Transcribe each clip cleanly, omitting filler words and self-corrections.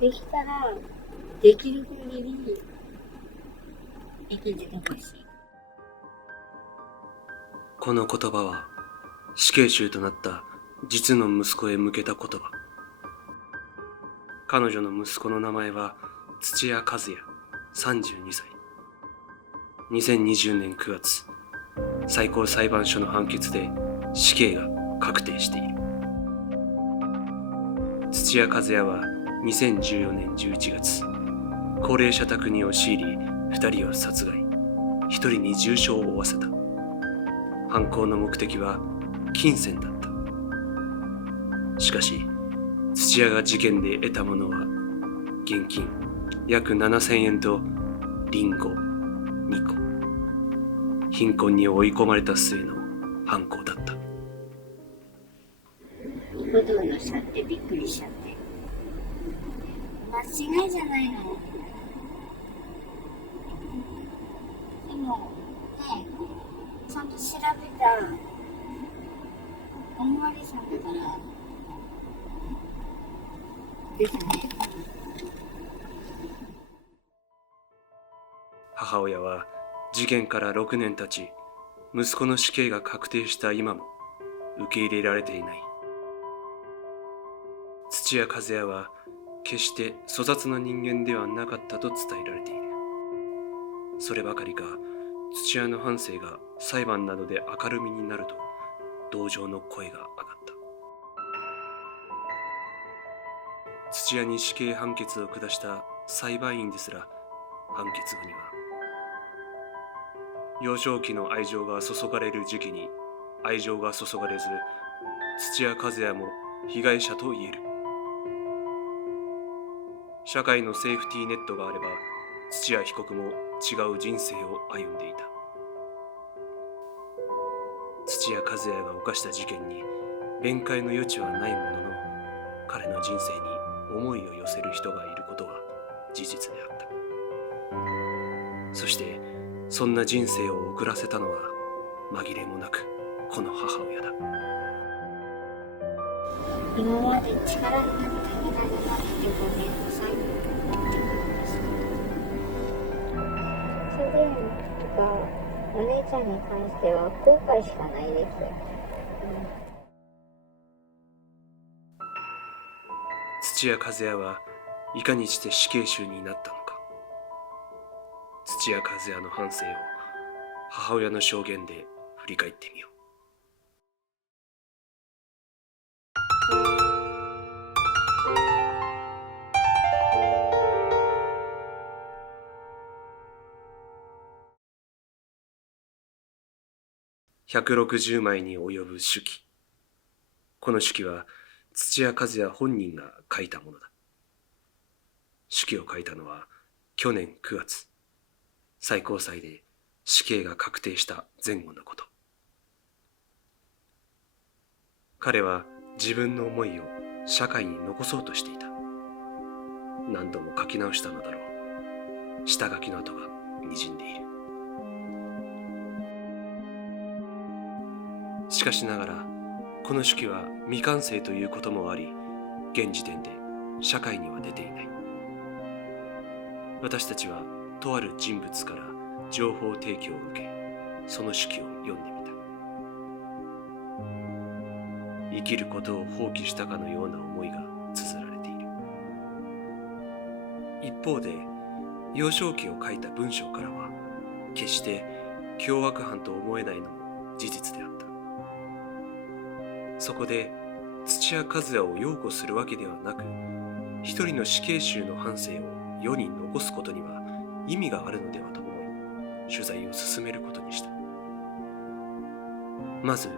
できたら、できる限り、生きててほしい。この言葉は死刑囚となった実の息子へ向けた言葉。彼女の息子の名前は土屋和也、32歳。2020年9月、最高裁判所の判決で死刑が確定している。土屋和也は2014年11月、高齢者宅に押し入り2人を殺害、1人に重傷を負わせた。犯行の目的は金銭だった。しかし、土屋が事件で得たものは現金約7000円とリンゴ2個。貧困に追い込まれた末の犯行だった。うどんのしちゃってびっくりしちゃって。間違いじゃないの。でもね、ちゃんと調べたおまわりさんだからですね。母親は事件から6年経ち、息子の死刑が確定した今も受け入れられていない。土屋和也は決して粗雑な人間ではなかったと伝えられている。そればかりか、土屋の半生が裁判などで明るみになると同情の声が上がった。土屋に死刑判決を下した裁判員ですら、判決後には幼少期の愛情が注がれる時期に愛情が注がれず、土屋和也も被害者と言える。社会のセーフティーネットがあれば、土屋被告も違う人生を歩んでいた。土屋和也が犯した事件に弁解の余地はないものの、彼の人生に思いを寄せる人がいることは事実であった。そしてそんな人生を送らせたのは紛れもなくこの母親だ。今まで力になってあげられなくてごめんなさい。それとかお姉ちゃんに関しては後悔しかないです。土屋和也はいかにして死刑囚になったのか。土屋和也の半生を母親の証言で振り返ってみよう。160枚に及ぶ手記。この手記は土屋和也本人が書いたものだ。手記を書いたのは去年9月、最高裁で死刑が確定した前後のこと。彼は自分の思いを社会に残そうとしていた。何度も書き直したのだろう。下書きの跡がにじんでいる。しかしながら、この手記は未完成ということもあり、現時点で社会には出ていない。私たちはとある人物から情報提供を受け、その手記を読んでみた。生きることを放棄したかのような思いが綴られている。一方で、幼少期を書いた文章からは、決して凶悪犯と思えないのも事実であった。そこで土屋和也を擁護するわけではなく、一人の死刑囚の半生を世に残すことには意味があるのではと思い、取材を進めることにした。まず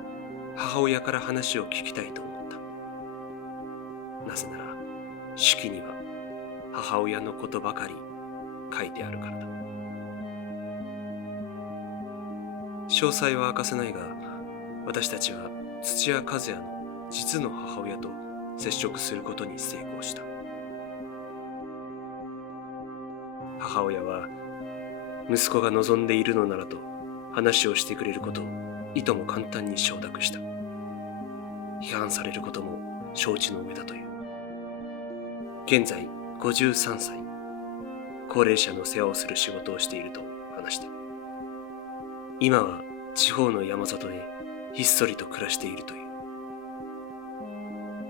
母親から話を聞きたいと思った。なぜなら手記には母親のことばかり書いてあるからだ。詳細は明かせないが、私たちは土屋和也の実の母親と接触することに成功した。母親は息子が望んでいるのならと話をしてくれることをいとも簡単に承諾した。批判されることも承知の上だという。現在53歳、高齢者の世話をする仕事をしていると話した。今は地方の山里でひっそりと暮らしているという。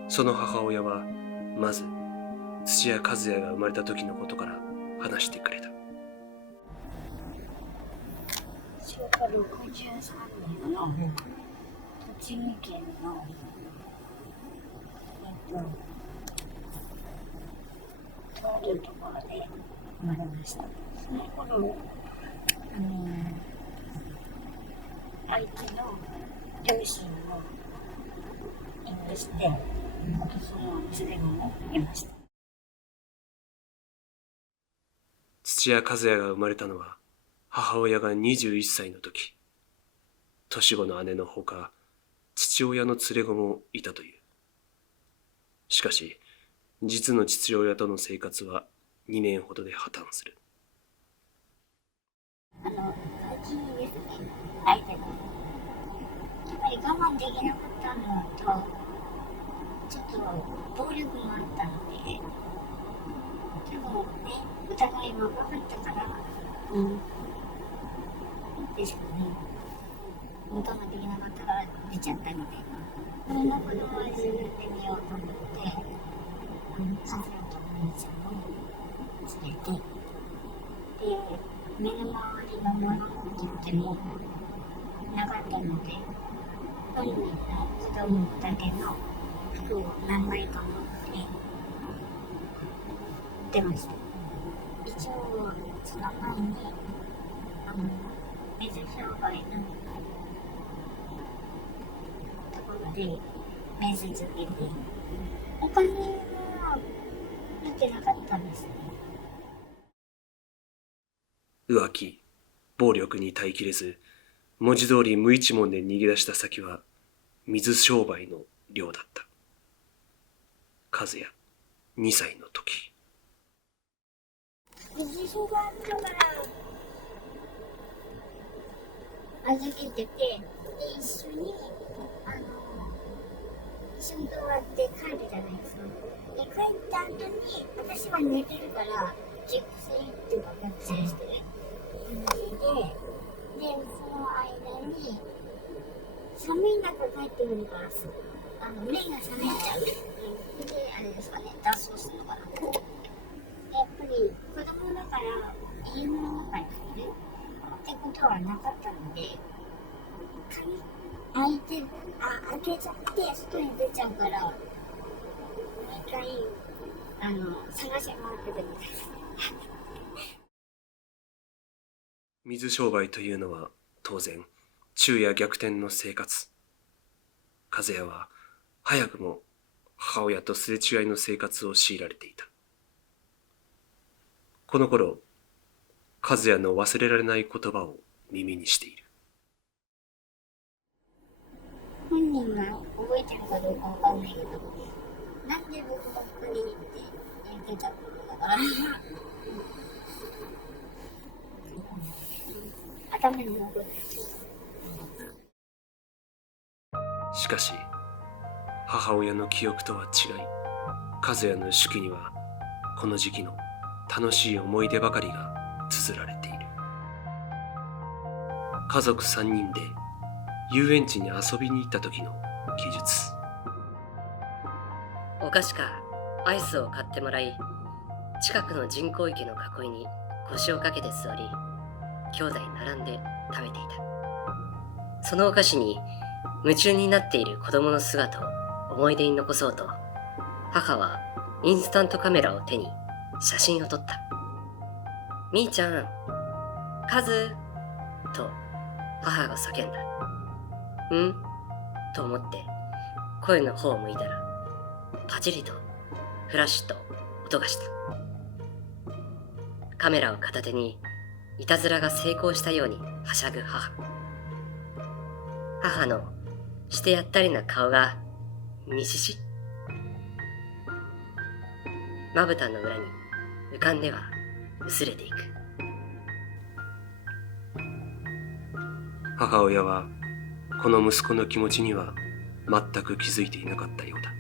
その母親はまず土屋和也が生まれた時のことから話してくれた。昭和63年の栃木県のとあるところで生まれました。その頃相手の両親もいまして、その連れ子もいました。土屋和也が生まれたのは母親が21歳の時。年子の姉のほか父親の連れ子もいたという。しかし実の父親との生活は2年ほどで破綻する。感じですね、相手の。やっぱり我慢できなかったのと、ちょっと暴力もあったので、でもね、お互い若かったから、ですよね。我慢できなかったから出ちゃったので、この子供は自分で見ようと思って、カズヤとお兄ちゃんを連れて、で、目の周りのものをとってもなかったので、本人の子供だけの服を何枚か持って出ました。一応、その前に、水商売のところで面接受けて、お金は持ってなかったんですね。浮気、暴力に耐えきれず、文字通り無一文で逃げ出した先は水商売の寮だった。和也、2歳の時。水商売だから預けてて、で一緒に仕事終わって帰るじゃないですか。で帰った後に私は寝てるから熟睡っていうか学生してる感じで、その間に寒い中帰ってくるから目が覚めちゃう。であれですかね、脱走するのかな。やっぱり子供だから家の中にいるってことはなかったので、開けちゃって外に出ちゃうから、毎回探し回ってくるみたいです。水商売というのは当然昼夜逆転の生活。和也は早くも母親とすれ違いの生活を強いられていた。この頃、和也の忘れられない言葉を耳にしている。本人が覚えてるかどうかわかんないけど、なんで僕ばっかりって言ってたことだから頭に残る。しかし、母親の記憶とは違い、和也の手記にはこの時期の楽しい思い出ばかりが綴られている。家族3人で遊園地に遊びに行った時の記述。お菓子かアイスを買ってもらい、近くの人工池の囲いに腰をかけて座り、兄弟並んで食べていた。そのお菓子に夢中になっている子供の姿を思い出に残そうと、母はインスタントカメラを手に写真を撮った。みーちゃん、カズと母が叫んだ。んと思って声の方を向いたら、パチリとフラッシュと音がした。カメラを片手にいたずらが成功したようにはしゃぐ母。母のしてやったりな顔がにしし。まぶたの裏に浮かんでは薄れていく。母親はこの息子の気持ちには全く気づいていなかったようだ。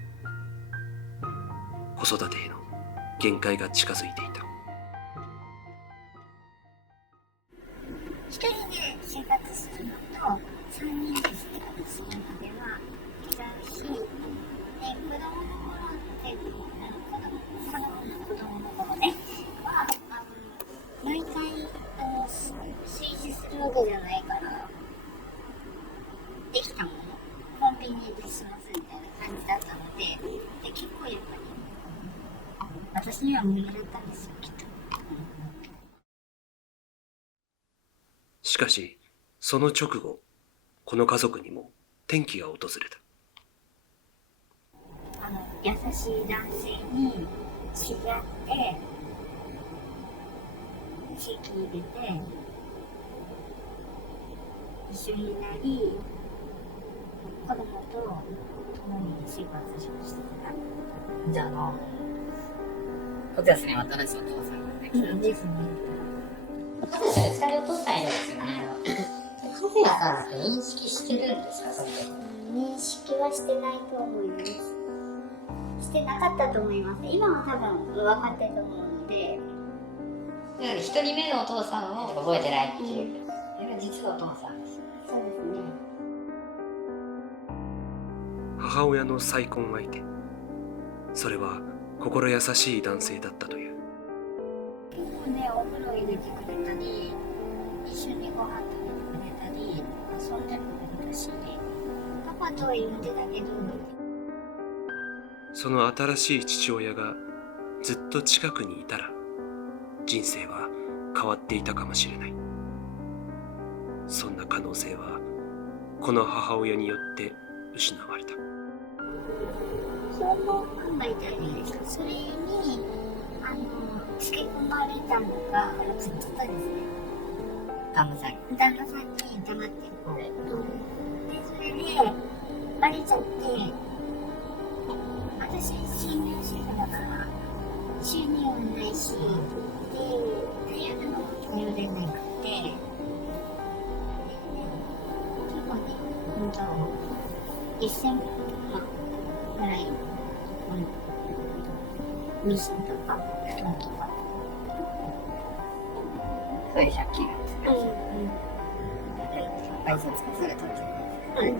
子育てへの限界が近づいていた。一人で生活するのと3人で生活するのでは違うし、で子供の頃って子供の頃ねは毎回炊事するわけじゃないからできたものコンビニで済ますみたいな感じだったので、結構やっぱり私には無理だったんですよきっと。しかし、その直後、この家族にも転機が訪れた。優しい男性に知り合って籍入れて一緒になり子供と共に生活しました。じゃあ小寺さんに新しいお父さんができたんですね。二人お父さんいるんですよね。小寺さんって認識してるんですか、それ。認識はしてないと思います。してなかったと思います。今は多分分かってると思うので。一人目のお父さんを覚えてないっていう。実はお父さんです。そうですね。母親の再婚相手、それは心優しい男性だったという。結構ね、お風呂入れてくれたり、一緒にご飯食べてくれたり、遊んでもくれたし、パパとは言ってたけど、その新しい父親がずっと近くにいたら、人生は変わっていたかもしれない。そんな可能性はこの母親によって失われた。そう考えたらいいですか。それにつけ込まれたのがずっとですね。旦那さんに黙ってる。でそれでバレちゃって、私専業主婦だから収入はないし、で大学の頼れなくて、結構ね、1000万ぐらい、ミシンとか布団とかそういう借金が挨拶されたって。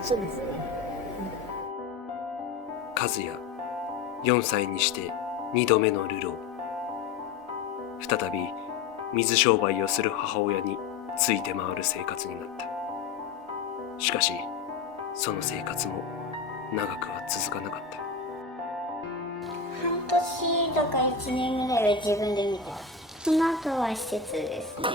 そうですね。和也、4歳にして2度目の流浪。再び水商売をする母親について回る生活になった。しかしその生活も長くは続かなかった。半年とか1年ぐらいは自分で見てた。その後は施設ですね。